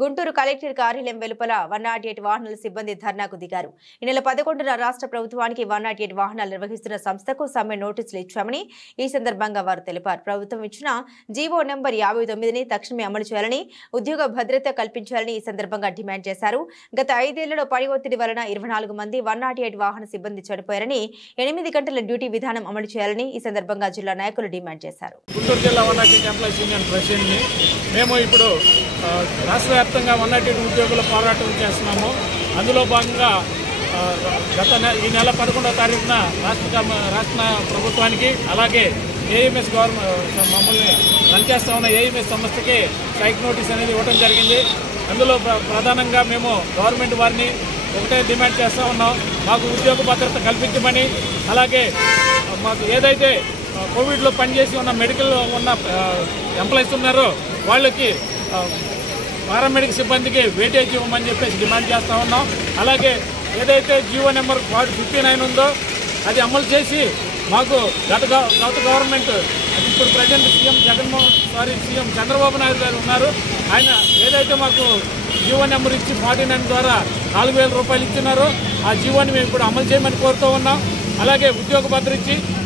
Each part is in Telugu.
గుంటూరు కలెక్టర్ కార్యాలయం వెలుపల 108 వాహనాల సిబ్బంది ధర్నాకు దిగారు. ఈ నెల 11న రాష్ట్ర ప్రభుత్వానికి 108 వాహనాలు నిర్వహిస్తున్న సంస్థకు సమ్మె నోటీసులు ఇచ్చామని ఈ సందర్భంగా వారు తెలిపారు. ప్రభుత్వం ఇచ్చిన జీవో నంబర్ 59ని తక్షణమే అమలు చేయాలని, ఉద్యోగ భద్రత కల్పించాలని ఈ సందర్భంగా డిమాండ్ చేశారు. గత 5 ఏళ్లలో పని ఒత్తిడి వలన 24 మంది 108 వాహన సిబ్బంది చనిపోయారని, 8 గంటల డ్యూటీ విధానం అమలు చేయాలని ఈ సందర్భంగా జిల్లా నాయకులు డిమాండ్ చేశారు. గుంటూరు జిల్లా 108 ఎంప్లాయీస్ యూనియన్ ప్రెసిడెంట్ని మేము ఇప్పుడు రాష్ట్ర వ్యాప్తంగా 108 ఉద్యోగుల పోరాటం చేస్తున్నాము. అందులో భాగంగా ఈ నెల 11వ తారీఖున రాష్ట్ర ప్రభుత్వానికి అలాగే ఏఎంఎస్ గవర్నమెంట్ మమ్మల్ని రన్ చేస్తా ఉన్న ఏఎంఎస్ సంస్థకి స్ట్రైక్ నోటీస్ అనేది ఇవ్వడం జరిగింది. అందులో ప్రధానంగా మేము గవర్నమెంట్ వారిని ఒకటే డిమాండ్ చేస్తూ ఉన్నాం, మాకు ఉద్యోగ భద్రత కల్పించమని, అలాగే మాకు ఏదైతే కోవిడ్లో పనిచేసి ఉన్న మెడికల్లో ఉన్న ఎంప్లాయీస్ ఉన్నారో వాళ్ళకి పారామెడిక్ సిబ్బందికి వెయిటేజ్ ఇవ్వమని చెప్పేసి డిమాండ్ చేస్తూ ఉన్నాం. అలాగే ఏదైతే జీవో నెంబర్ 59 ఉందో అది అమలు చేసి మాకు గత గవర్నమెంట్ ఇప్పుడు ప్రజెంట్ సీఎం చంద్రబాబు నాయుడు గారు ఉన్నారు. ఆయన ఏదైతే మాకు జీవో నెంబర్ ఇచ్చి 49 ద్వారా 4,000 రూపాయలు ఇచ్చినారో ఆ జీవోని మేము ఇప్పుడు అమలు చేయమని కోరుతూ ఉన్నాం. అలాగే ఉద్యోగ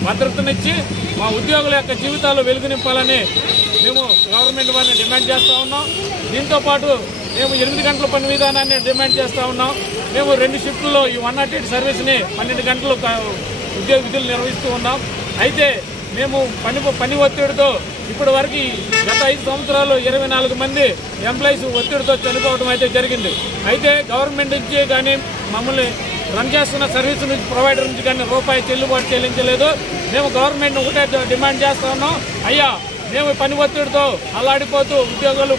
భద్రతనిచ్చి మా ఉద్యోగుల యొక్క జీవితాలు వెలుగు నింపాలని మేము గవర్నమెంట్ వారిని డిమాండ్ చేస్తూ ఉన్నాం. దీంతోపాటు మేము 8 గంటల పని విధానాన్ని డిమాండ్ చేస్తూ ఉన్నాం. మేము 2 షిఫ్టుల్లో ఈ 108 సర్వీస్ని 12 గంటలు ఉద్యోగ విధులు నిర్వహిస్తూ ఉన్నాం. అయితే మేము పని ఒత్తిడితో ఇప్పటి వరకు గత 5 సంవత్సరాలు 24 మంది ఎంప్లాయీస్ ఒత్తిడితో చనిపోవడం అయితే జరిగింది. అయితే గవర్నమెంట్ నుంచి కానీ మమ్మల్ని రన్ చేస్తున్న సర్వీస్ నుంచి ప్రొవైడర్ నుంచి కానీ రూపాయి చెల్లుబాటు చెల్లించలేదు. మేము గవర్నమెంట్ ఒకటే డిమాండ్ చేస్తూ ఉన్నాం, అయ్యా మేము పని ఒత్తిడితో అల్లాడిపోతూ ఉద్యోగాలు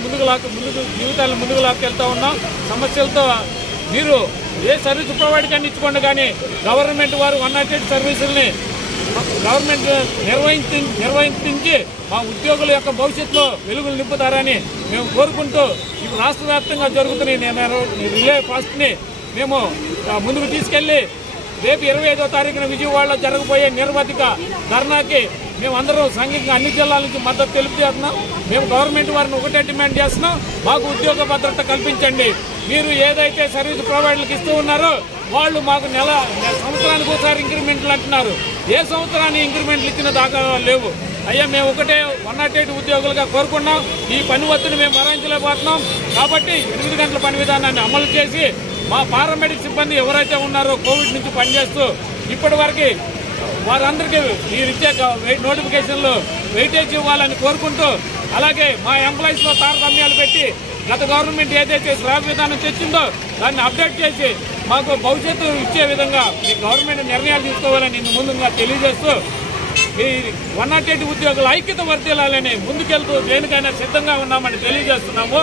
జీవితాలను ముందుకు లాక్కెళ్తా ఉన్నాం. సమస్యలతో మీరు ఏ సర్వీస్ ప్రొవైడ్ కానీ ఇచ్చుకోండి, కానీ గవర్నమెంట్ వారు 108 సర్వీసుల్ని గవర్నమెంట్ నిర్వహించి మా ఉద్యోగుల యొక్క భవిష్యత్తులో వెలుగులు నింపుతారని మేము కోరుకుంటూ ఇప్పుడు రాష్ట్ర వ్యాప్తంగా జరుగుతున్న రిలే ఫాస్ట్ని మేము ముందుకు తీసుకెళ్లి రేపు 25వ తారీఖున విజయవాడలో జరగబోయే నిరవధిక ధర్నాకి మేమందరం సంఘికంగా అన్ని జిల్లాల నుంచి మద్దతు తెలుపుతున్నాం. మేము గవర్నమెంట్ వారిని ఒకటే డిమాండ్ చేస్తున్నాం, మాకు ఉద్యోగ భద్రత కల్పించండి. మీరు ఏదైతే సర్వీస్ ప్రొవైడర్లకు ఇస్తూ ఉన్నారో వాళ్ళు మాకు సంవత్సరానికి ఒకసారి ఇంక్రిమెంట్లు అంటున్నారు. ఏ సంవత్సరాన్ని ఇంక్రిమెంట్లు ఇచ్చిన దాఖలాలు లేవు. అయ్యా మేము ఒకటే 108 ఉద్యోగులుగా కోరుకున్నాం. ఈ పని ఒత్తిడిని మేము భరించలేకపోతున్నాం. కాబట్టి 8 గంటల పని విధానాన్ని అమలు చేసి మా పారామెడిక్ సిబ్బంది ఎవరైతే ఉన్నారో కోవిడ్ నుంచి పనిచేస్తూ ఇప్పటి వరకు వారందరికీ మీరు ఇచ్చే నోటిఫికేషన్లు వెయిటేజ్ ఇవ్వాలని కోరుకుంటూ, అలాగే మా ఎంప్లాయీస్లో తారతమ్యాలు పెట్టి గత గవర్నమెంట్ ఏదైతే స్లాబ్ విధానం తెచ్చిందో దాన్ని అప్డేట్ చేసి మాకు భవిష్యత్తు ఇచ్చే విధంగా ఈ గవర్నమెంట్ నిర్ణయాలు తీసుకోవాలని ముందుగా తెలియజేస్తూ ఈ 108 ఉద్యోగుల ఐక్యత వర్ధిల్లాలని ముందుకెళ్తూ దేనికైనా సిద్ధంగా ఉన్నామని తెలియజేస్తున్నాము.